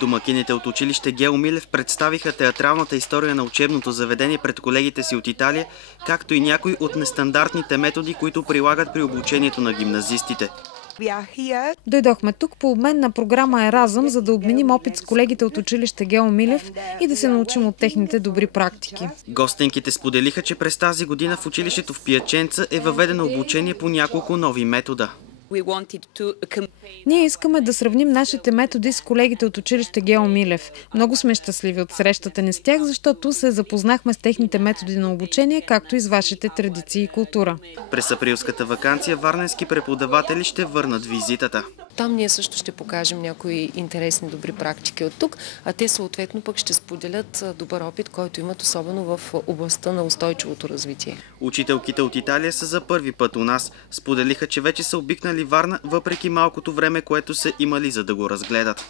Домакините от училище Гео Милев представиха театралната история на учебното заведение пред колегите си от Италия, както и някои от нестандартните методи, които прилагат при обучението на гимназистите. Дойдохме тук по обменна програма Еразъм, за да обменим опит с колегите от училище Гео Милев и да се научим от техните добри практики. Гостенките споделиха, че през тази година в училището в Пияченца е въведено обучение по няколко нови метода. Ние искаме да сравним нашите методи с колегите от училище Гео Милев. Много сме щастливи от срещата ни с тях, защото се запознахме с техните методи на обучение, както и с вашите традиции и култура. През априлската ваканция варненски преподаватели ще върнат визитата. Там ние също ще покажем някои интересни, добри практики от тук, а те съответно пък ще споделят добър опит, който имат особено в областта на устойчивото развитие. Учителките от Италия са за първи път у нас. Споделиха, че вече са обикнали Варна, въпреки малкото време, което са имали за да го разгледат.